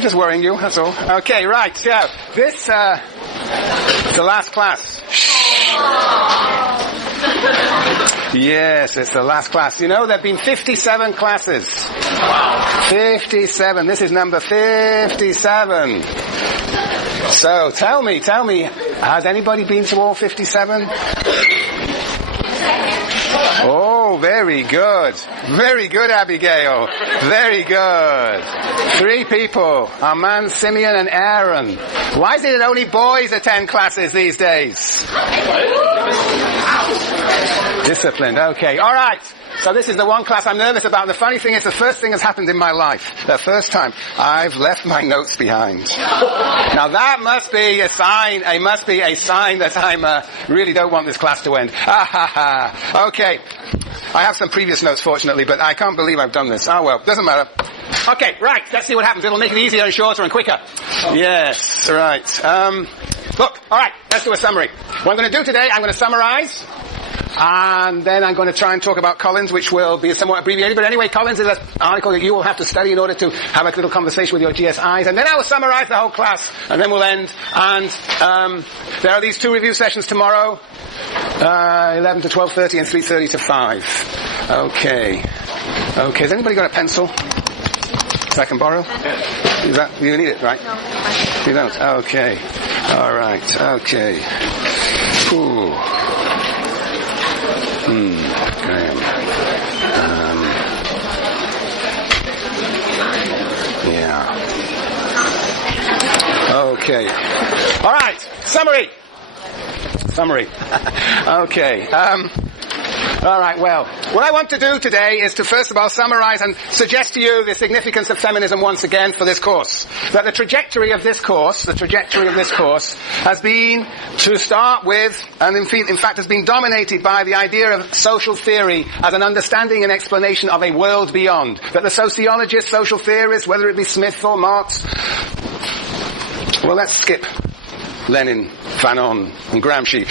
Just worrying you, that's all. Okay, right, so this, the last class. Yes, it's the last class. You know, there have been 57 classes. 57. This is number 57. So, tell me, has anybody been to all 57? Oh, very good. Very good, Abigail. Very good. 3 people. Aman, Simeon, and Aaron. Why is it that only boys attend classes these days? Disciplined. Okay. All right. So this is the one class I'm nervous about. And the funny thing is, the first thing that's happened in my life, the first time, I've left my notes behind. Now that must be a sign, that I really don't want this class to end. Okay. I have some previous notes, fortunately, but I can't believe I've done this. Oh well, doesn't matter. Okay, right, let's see what happens. It'll make it easier and shorter and quicker. Yes, right. Look, alright, let's do a summary. What I'm going to do today, I'm going to summarize. And then I'm going to try and talk about Collins, which will be somewhat abbreviated. But anyway, Collins is an article that you will have to study in order to have a little conversation with your GSIs. And then I will summarize the whole class, and then we'll end. And there are these 2 review sessions tomorrow, 11 to 12:30 and 3:30 to 5. Okay. Has anybody got a pencil that I can borrow? You need it, right? No. You don't? Okay. All right. Okay. Ooh. Yeah. Okay. All right. Summary. Okay. All right, well, what I want to do today is to first of all summarize and suggest to you the significance of feminism once again for this course. That the trajectory of this course has been to start with, and in fact has been dominated by the idea of social theory as an understanding and explanation of a world beyond. That the sociologists, social theorists, whether it be Smith or Marx, well, let's skip Lenin, Fanon, and Gramsci.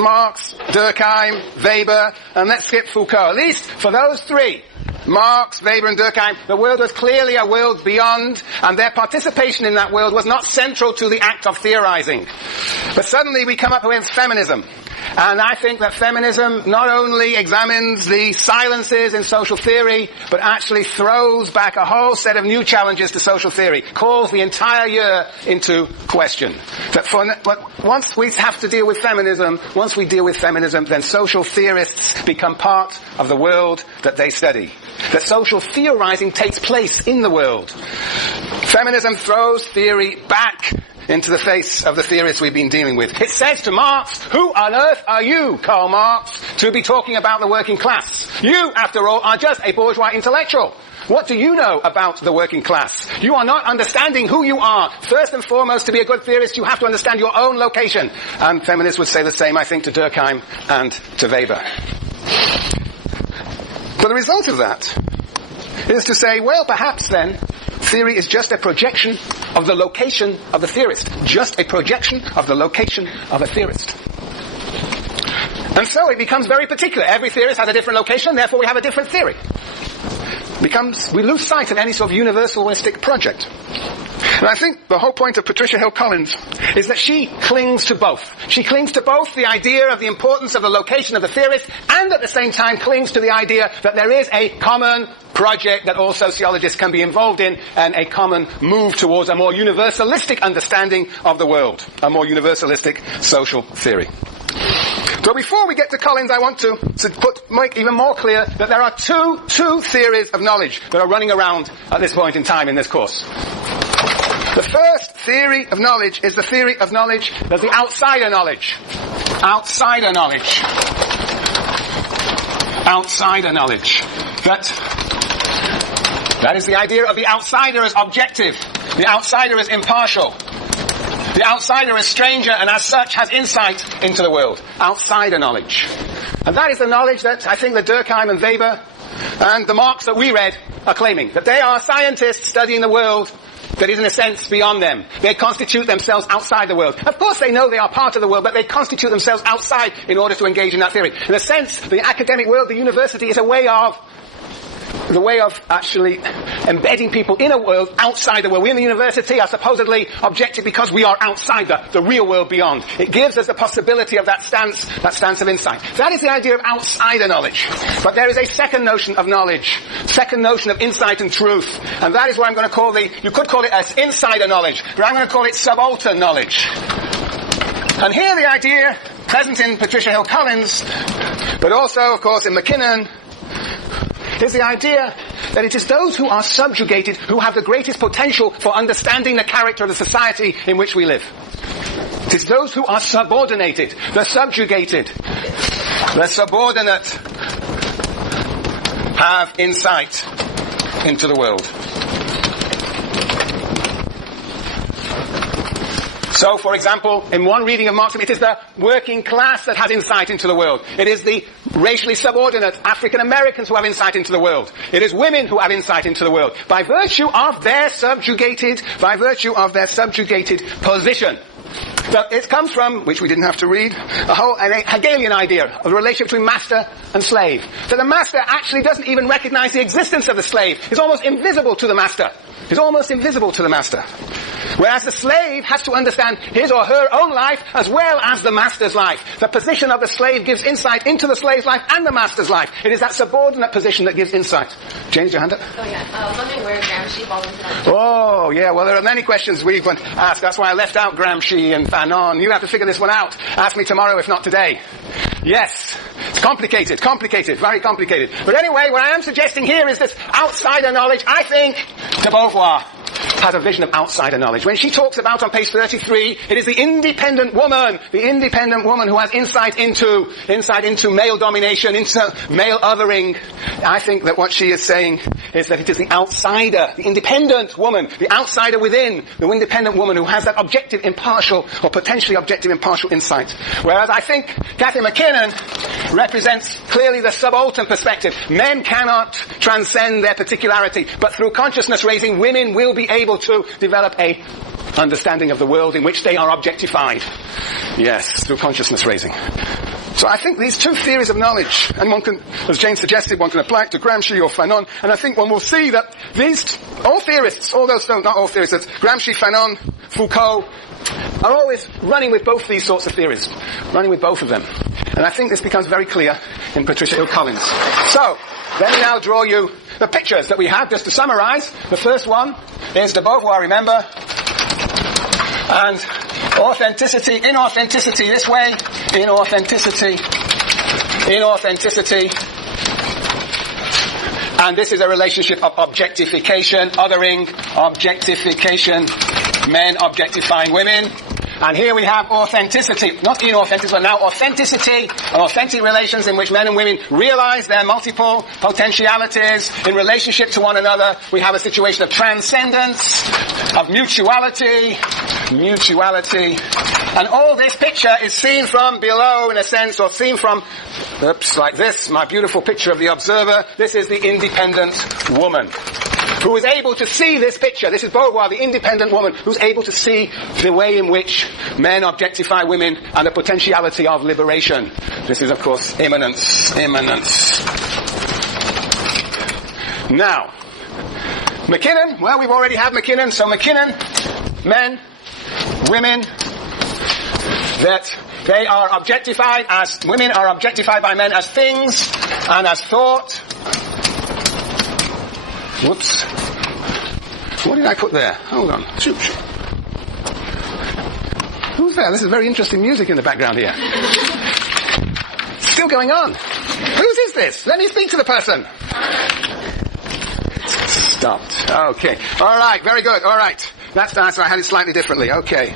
Marx, Durkheim, Weber, and let's skip Foucault. At least for those 3, Marx, Weber, and Durkheim, the world was clearly a world beyond, and their participation in that world was not central to the act of theorizing. But suddenly we come up with feminism. And I think that feminism not only examines the silences in social theory, but actually throws back a whole set of new challenges to social theory, calls the entire year into question. But once we have to deal with feminism, then social theorists become part of the world that they study. That social theorizing takes place in the world. Feminism throws theory back into the face of the theorists we've been dealing with. It says to Marx, who on earth are you, Karl Marx, to be talking about the working class? You, after all, are just a bourgeois intellectual. What do you know about the working class? You are not understanding who you are. First and foremost, to be a good theorist, you have to understand your own location. And feminists would say the same, I think, to Durkheim and to Weber. But the result of that is to say, well, perhaps then, theory is just a projection of the location of the theorist. Just a projection of the location of a theorist. And so it becomes very particular. Every theorist has a different location, therefore we have a different theory. We lose sight of any sort of universalistic project. And I think the whole point of Patricia Hill Collins is that she clings to both. She clings to both the idea of the importance of the location of the theorist, and at the same time clings to the idea that there is a common project that all sociologists can be involved in, and a common move towards a more universalistic understanding of the world, a more universalistic social theory. So before we get to Collins, I want to make even more clear that there are two theories of knowledge that are running around at this point in time in this course. The first theory of knowledge is the theory of knowledge as the outsider knowledge. Outsider knowledge. Outsider knowledge. That is the idea of the outsider as objective. The outsider as impartial. The outsider is stranger and as such has insight into the world. Outsider knowledge. And that is the knowledge that I think that Durkheim and Weber and the Marx that we read are claiming. That they are scientists studying the world that is in a sense beyond them. They constitute themselves outside the world. Of course they know they are part of the world, but they constitute themselves outside in order to engage in that theory. In a sense, the academic world, the university, is a way of the way of actually embedding people in a world outside the world. We in the university are supposedly objective because we are outside the real world beyond. It gives us the possibility of that stance of insight. That is the idea of outsider knowledge. But there is a second notion of knowledge, second notion of insight and truth, and that is what I'm going to call you could call it as insider knowledge, but I'm going to call it subaltern knowledge. And here the idea, present in Patricia Hill Collins, but also, of course, in McKinnon, is the idea that it is those who are subjugated who have the greatest potential for understanding the character of the society in which we live. It is those who are subordinated, the subjugated, the subordinate, have insight into the world. So, for example, in one reading of Marxism, it is the working class that has insight into the world. It is the racially subordinate African Americans who have insight into the world. It is women who have insight into the world. By virtue of their subjugated position. So it comes from, which we didn't have to read, a Hegelian idea of the relationship between master and slave. So the master actually doesn't even recognize the existence of the slave. It's almost invisible to the master. Whereas the slave has to understand his or her own life as well as the master's life. The position of the slave gives insight into the slave's life and the master's life. It is that subordinate position that gives insight. James, your hand up? Oh yeah, I was wondering where Gramsci falls into that. Oh yeah, well there are many questions we've been asked. That's why I left out Gramsci and Fanon. You have to figure this one out. Ask me tomorrow if not today. Yes, it's complicated, very complicated. But anyway, what I am suggesting here is this outsider knowledge. I think de Beauvoir has a vision of outsider knowledge. When she talks about, on page 33, it is the independent woman who has insight into male domination, into male othering. I think that what she is saying is that it is the outsider, the independent woman, the outsider within, the independent woman who has that objective, impartial, or potentially objective, impartial insight. Whereas I think Cathy McKinnon represents clearly the subaltern perspective. Men cannot transcend their particularity, but through consciousness raising, women will be able to develop a understanding of the world in which they are objectified. Yes, through consciousness raising. So I think these two theories of knowledge, and one can, as Jane suggested, one can apply it to Gramsci or Fanon, and I think one will see that all theorists, that Gramsci, Fanon, Foucault, are always running with both these sorts of theories, running with both of them. And I think this becomes very clear in Patricia Hill Collins. So, let me now draw you the pictures that we have, just to summarize. The first one is de Beauvoir, remember? And inauthenticity this way, inauthenticity. And this is a relationship of objectification, othering, objectification, men objectifying women. And here we have authenticity, not inauthenticity, but now authenticity, and authentic relations in which men and women realize their multiple potentialities in relationship to one another. We have a situation of transcendence, of mutuality. And all this picture is seen from below, in a sense, or seen from, like this, my beautiful picture of the observer. This is the independent woman, who is able to see this picture. This is Beauvoir, the independent woman, who's able to see the way in which men objectify women and the potentiality of liberation. This is, of course, immanence. Now, McKinnon, well, we've already had McKinnon. So McKinnon, men, women, that they are objectified as, women are objectified by men as things and as thought. Whoops. What did I put there? Hold on. Shoot. Who's there? This is very interesting music in the background here. Still going on. Whose is this? Let me speak to the person. Stopped. Okay. All right. Very good. All right. That's the answer. I had it slightly differently. Okay.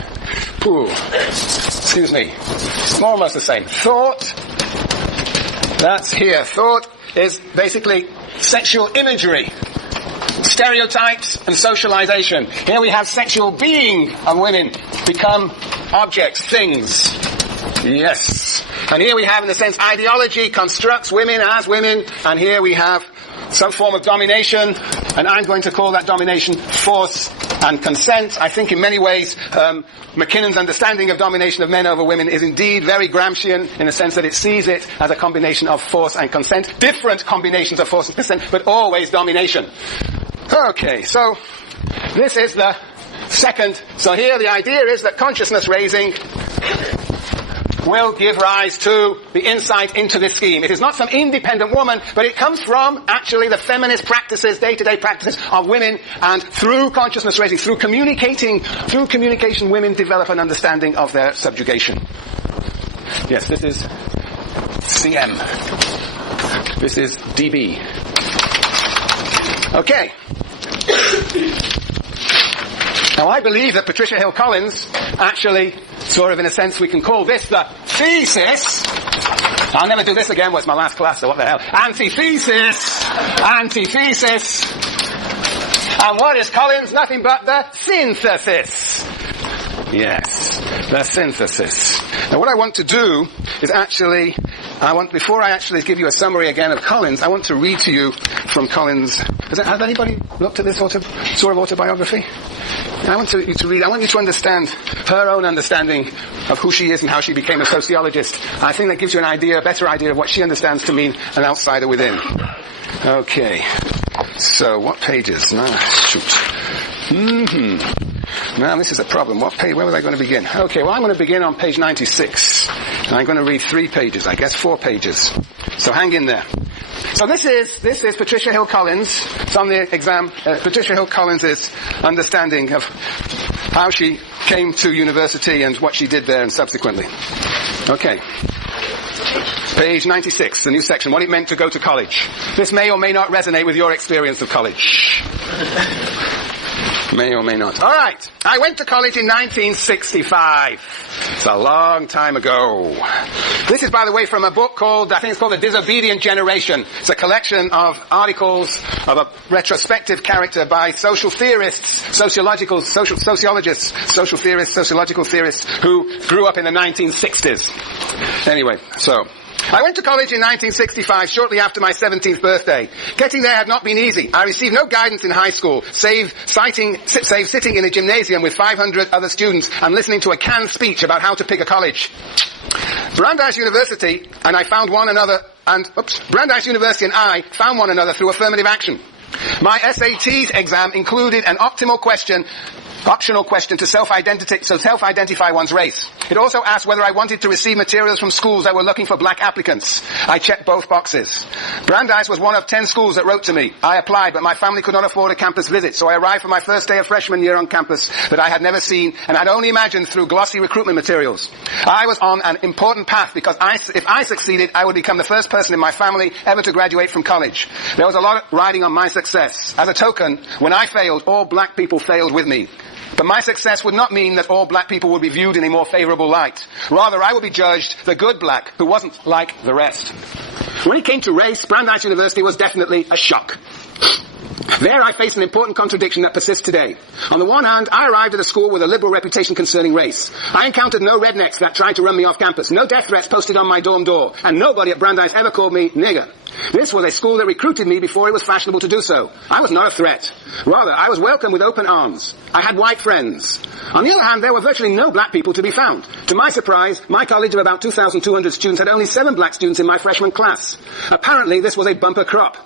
Ooh. Excuse me. It's more or less the same. Thought. That's here. Thought is basically sexual imagery, stereotypes and socialization. Here we have sexual being of women become objects, things. Yes. And here we have, in a sense, ideology constructs women as women, and here we have some form of domination, and I'm going to call that domination force And consent, I think in many ways, McKinnon's understanding of domination of men over women is indeed very Gramscian in the sense that it sees it as a combination of force and consent. Different combinations of force and consent, but always domination. Okay, so this is the second. So here the idea is that consciousness raising will give rise to the insight into this scheme. It is not some independent woman, but it comes from actually the feminist practices, day-to-day practices of women, and through consciousness raising, through communication, women develop an understanding of their subjugation. Yes, this is CM. This is DB. Okay. Now I believe that Patricia Hill Collins actually, sort of in a sense we can call this the thesis. I'll never do this again, well it's my last class, so what the hell. Antithesis. And what is Collins? Nothing but the synthesis. Yes, the synthesis. Now what I want to do is actually, before I actually give you a summary again of Collins, I want to read to you from Collins. Has anybody looked at this sort of autobiography? I want you to understand her own understanding of who she is and how she became a sociologist. I think that gives you a better idea of what she understands to mean an outsider within. Okay. So, what pages? Now, this is a problem. Where was I going to begin? Okay, well, I'm going to begin on page 96. And I'm going to read 4 pages. So hang in there. So this is Patricia Hill Collins. It's on the exam. Patricia Hill Collins' understanding of how she came to university and what she did there and subsequently. Okay. Page 96, the new section, what it meant to go to college. This may or may not resonate with your experience of college. May or may not. All right. I went to college in 1965. It's a long time ago. This is, by the way, from a book called, I think it's called The Disobedient Generation. It's a collection of articles of a retrospective character by social theorists, sociological theorists who grew up in the 1960s. Anyway, so I went to college in 1965, shortly after my 17th birthday. Getting there had not been easy. I received no guidance in high school, save sitting in a gymnasium with 500 other students and listening to a canned speech about how to pick a college. Brandeis University and I found one another through affirmative action. My SAT exam included an optional question to self-identify one's race. It also asked whether I wanted to receive materials from schools that were looking for black applicants. I checked both boxes. Brandeis was one of 10 schools that wrote to me. I applied, but my family could not afford a campus visit, so I arrived for my first day of freshman year on campus that I had never seen and had only imagined through glossy recruitment materials. I was on an important path because if I succeeded, I would become the first person in my family ever to graduate from college. There was a lot riding on my success. As a token, when I failed, all black people failed with me. But my success would not mean that all black people would be viewed in a more favorable light. Rather, I would be judged the good black who wasn't like the rest. When it came to race, Brandeis University was definitely a shock. There I faced an important contradiction that persists today. On the one hand, I arrived at a school with a liberal reputation concerning race. I encountered no rednecks that tried to run me off campus, no death threats posted on my dorm door, and nobody at Brandeis ever called me nigger. This was a school that recruited me before it was fashionable to do so. I was not a threat. Rather, I was welcomed with open arms. I had white friends. On the other hand, there were virtually no black people to be found. To my surprise, my college of about 2,200 students had only 7 black students in my freshman class. Apparently, this was a bumper crop.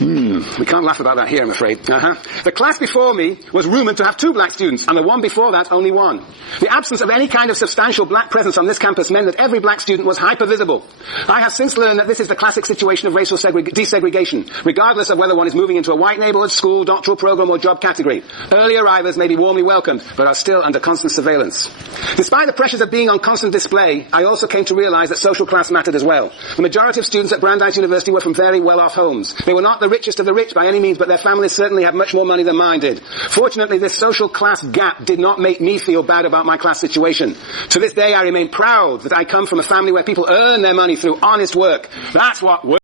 We can't laugh about that here, I'm afraid. The class before me was rumored to have 2 black students, and the one before that only 1. The absence of any kind of substantial black presence on this campus meant that every black student was hyper-visible. I have since learned that this is the classic situation of racial desegregation, regardless of whether one is moving into a white neighborhood, school, doctoral program, or job category. Early arrivals may be warmly welcomed, but are still under constant surveillance. Despite the pressures of being on constant display, I also came to realize that social class mattered as well. The majority of students at Brandeis University were from very well-off homes. They were not the richest of the rich by any means, but their families certainly had much more money than mine did. Fortunately, this social class gap did not make me feel bad about my class situation. To this day, I remain proud that I come from a family where people earn their money through honest work. That's what